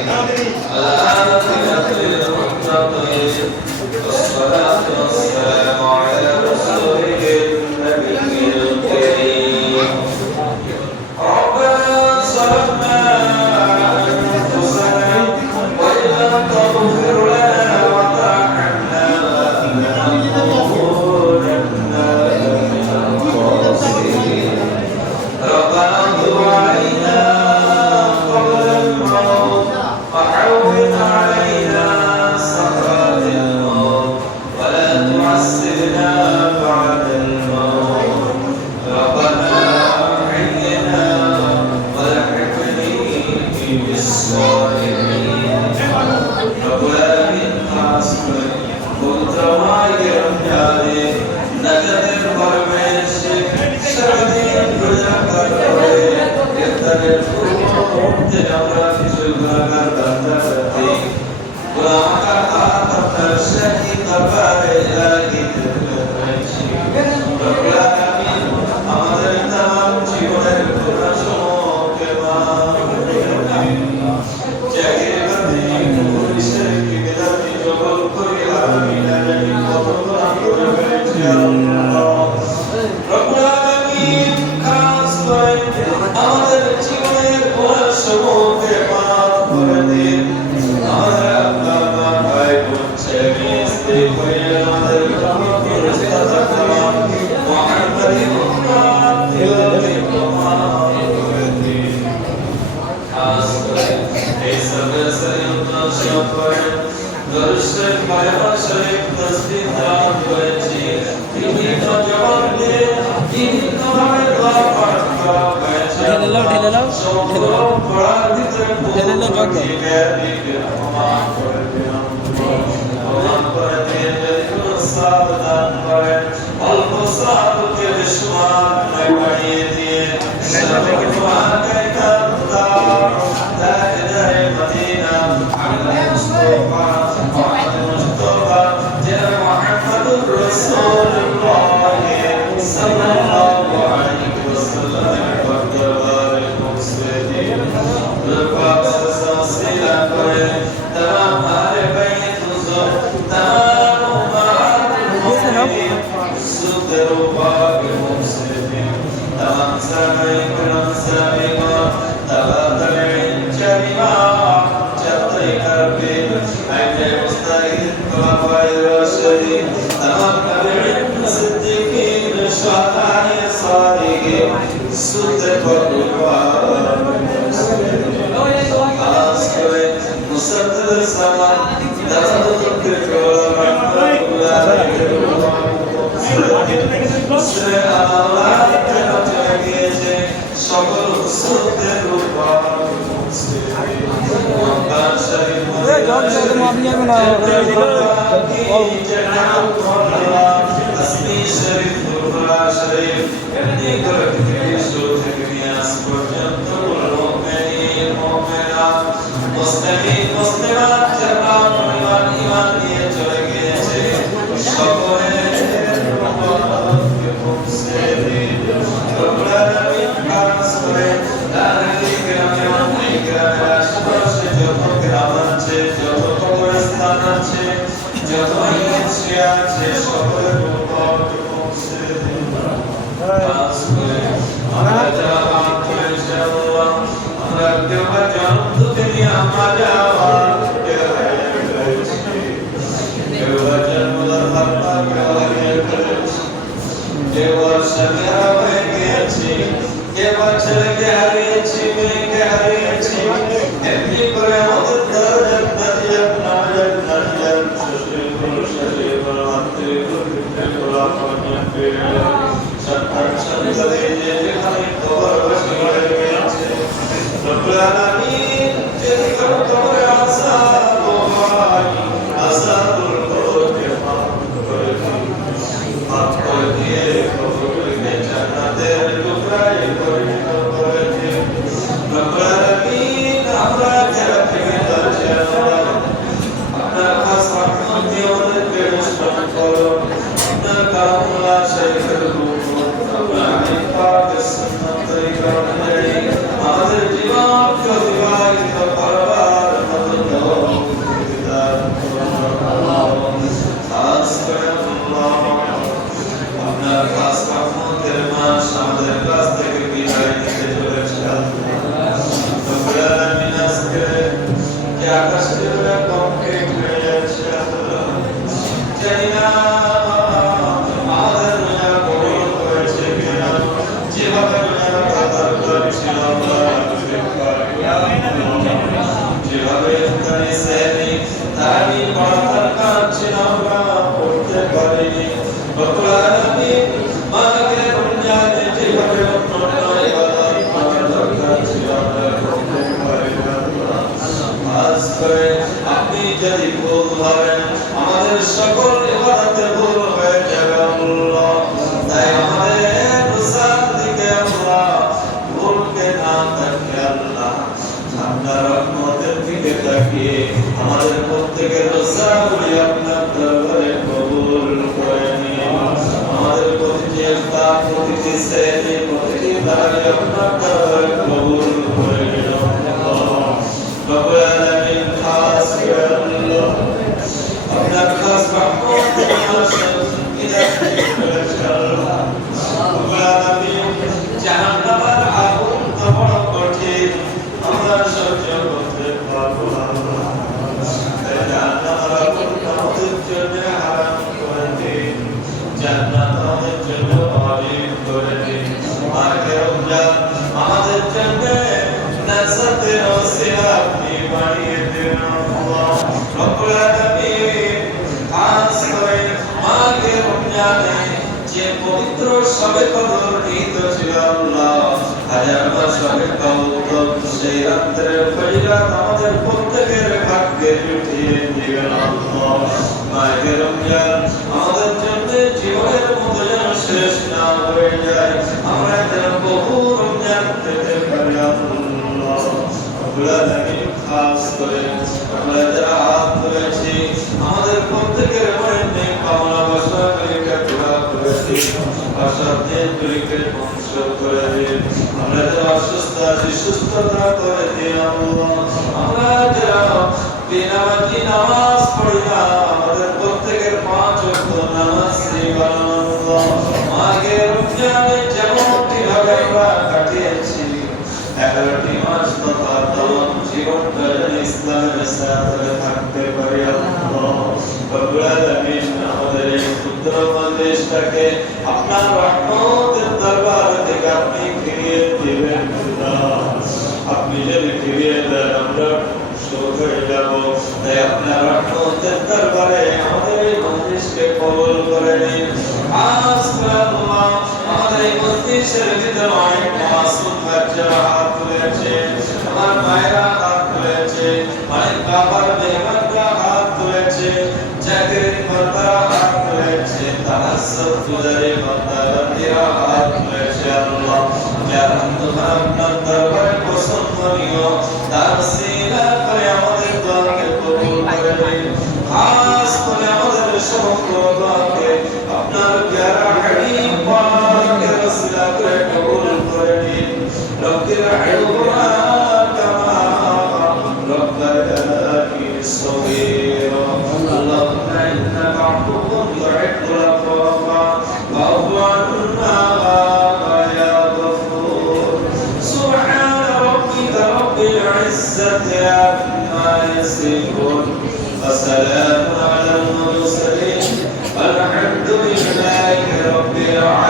العاقبة للمتقين والصلاة والسلام على رسوله النبي الكريم ربنا ظلمنا أنفسنا وإن لم تغفر لنا وترحمنا لنكونن من الخاسرين ربنا تب علينا قبل الموت وحول علينا سكرات الموت ولا تعسرنا بعد الموت ربنا أحينا والحقني بالصالحين رب العالمين خاصة كنت غير جاري نجد الفرميش شردين بجاكر يختار الفروض تجاورا في شبهة تنتهي وعك آخر الشهي قبار إلهي تتلقيشي رب العالمين আমাদের তাম জীবনের পুরো সময় জাহির বাদী পুলিশে কি বেদাতি জগল করে আমি জানি কত গুনাহ করে ফেলেছি আল্লাহ রব্বুল আলামিন খাস করে আমাদের জীবনের পুরো সময় মাফ করে দিন আমাদের আল্লাহ ভাই বোন ছেলে স্ত্রী পরিবার আমাদের পরিস্থিতি তামাম মুহাম্মাদি উম্মাহ দিলকে মাফ করে দিন খাস করে এই সবে সরিয়ত শফায়ে দরুশে পায়বা শরীফ তসবিহ দান করেছি তিনি তো জবাব দিয়ে তিনি তো ভাবে দোয়া পাঠা হয়েছে ঢেলে লাও পড়ার ভিতরে ঢেলে লাও জগ ক্ষমা করে দিন ক্ষমা করে দিন যদি কোনো সাবধান করে অল্প সাবকে বিস্মার বাড়িয়ে দিয়ে তোমাকে কান্দা দায় মদিনা আল্লাহ মুস্তাফা মুস্তাফা জনাব মুহাম্মদুর রাসূলুল্লাহ সাল্লাল্লাহু আলাইহি ওয়াসাল্লাম বরকত মুসলিম রূপক সাসিলা করে तमाम আলে বাইত হুজুর तमाम মুসলিম সুদের রূপক মুসলিম तमाम সাহাবায়ে کرام সাহাবিগণ তাবাতাবিন জামিমা জাতই করবে আইনে মুস্তাহিদ খোলাফায়ে রাশিদিন तमाम তাবিঈন সিদ্দিকিন শুহাদায়ে সালিহিন সুদের রূপক মুসলিম খাস করে মুসাদ্দাদ সামান দারাদুল কিরওলা মুসলিম আল্লাহ চলে গিয়েছে সকল সুদের রূপক মুসলিম মুহাম্মদ শরীফ আসমি শরীফ দুররা শরীফ এমনি করে শুরু থেকে নিয়াজ পর্যন্ত মুমিনিন মুমিনাত মুসলিমিন মুসলিমাত যারা ঈমান নিয়ে চলে গিয়েছে সকলের মুসলিম রব্বুল আলামিন খাস করে দাঁড়িয়ে গ্রামে অনেক গ্রামের আশেপাশে যত গ্রাম আছে যত কবরস্থান আছে যত ইসে আছে সকলের উপর মুসলিম খাস করে আমরা যাওয়া করেছে আল্লাহ আমরা দেওয়া জন্ম থেকে আমরা যাওয়া দেওয়া জন্মদার হাত্তা করেছে দেওয়া সামিরা হয়ে গিয়েছি দেওয়া ছেলেকে হারিয়েছি মেয়েকে হারিয়েছি এমনি করে আমাদের দরজা সন্তান সন্ততি যেখানে কবর বসে গিয়েছে রব্বুল আলামিন যে কবরে যদি ভুল ধরেন আমাদের সকল ইবাদতে ভুল হয়ে যাবে আল্লাহ। তাই আমাদের রোজার দিকে আল্লাহ ভুলকে না তাকিয়ে আল্লাহ আপনার রহমতের দিকে তাকিয়ে আমাদের প্রত্যেকের রোজাগুলি আপনার দরবারে কবুল করে নিন। আমাদের প্রতিটি ইফতার, প্রতিটি সেহরি, প্রতিটি দাঁড়িয়ে আপনার দরবারে কবুল করে নিন আল্লাহ। রব্বুল আলামিন খাস করে আল্লাহ আপনার খাস রহমতের আশায় ইদানিং আল্লাহ রব্বুল আলামিন জাহান্নামের আগুন তো বড় কঠিন, আমরা সহ্য করতে পারবো না আল্লাহ। তাই জাহান্নামের আগুন আমাদের জন্য হারাম করে দিন, জান্নাত আমাদের জন্য ওয়াজিব করে দিন। মাকে রমজান আমাদের জন্য নাজাতের ওসিলা আপনি বানিয়ে দিন আল্লাহ। রব্বুল আলামিন খাস করে মাকে রমজানে যে পবিত্র শবে কদর নিহিত ছিল আল্লাহ, হাজার মাস শবে কদর সেই রাত্রের ফজিলত আমাদের প্রত্যেকের ভাগ্যে জুটিয়ে দিবেন আল্লাহ। মাকে রমজান আমাদের জন্য জীবনের মতো যেন শেষ না হয়ে যায়, আমরা যেন বহু রমজান পেতে পারি আল্লাহ। রব্বুল আলামিন খাস করে আমরা যারা হাত তুলেছি আমাদের প্রত্যেকের মনের নেক কামনা বাসনাগুলিকে পুরা করে দিন, আশাগুলিকে ধ্বংস করে দিন। আমরা যারা অসুস্থ আছি সুস্থতা করে দিন আল্লাহ। আমরা যারা বেনামাজি নামাজ পড়ি না আমাদের প্রত্যেকের 5 ওয়াক্ত নামাজ বানান আল্লাহ। মাকে রমজানে যেমনটি ভাবে আমরা কাটিয়েছি 11টি মাস তথা তমাম জীবনটা যেন ইসলামের সাথে থাকতে পারি আল্লাহ। রব্বুল আলামিন আমাদের এই ক্ষুদ্র দেশটাকে আপনার রহমতের দরবার থেকে আপনি ফিরিয়ে দিবেন আল্লাহ। আপনি যদি ফিরিয়ে দেন আমরা শোক হয়ে যাব, তাই আপনার রহমতের দরবারে আমাদের এই মজলিসকে কবুল করে নিন। আজ আল্লাহ আমাদের এই মজলিসের ভিতরে অনেক মাসুম বাচ্চারা হাত তুলেছে, আমার মায়েরা হাত তুলেছে, অনেক বাবার মেহমানরা হাত তুলেছে, জাকির বান্দারা হাত তুলেছে, তাহাজ্জুদ গুজারি বান্দারা হাত তুলেছে আল্লাহ। যারা আপনার দরবারে পছন্দনীয় তার সিলা করে আমাদের দোয়াকে কবুল করে নিন। খাস করে আমাদের সমস্ত দোয়াকে আপনার প্যারা হাবিব পাকের ওসিলা করে কবুল করে নিন। রব্বির আউযুনা কামা রব্বানানি সগীরা আল্লাহুম্মা ইন্নাকা আফুউন তুহিব্বুল আফওয়া ফা'ফু আন্না ইয়া গফুর। সুবহানা রাব্বিকা রাব্বিল ইজ্জাতি আম্মা ইয়াসিফুন ওয়া সালামুন আলাল মুরসালিন والحمد لله رب العالمين।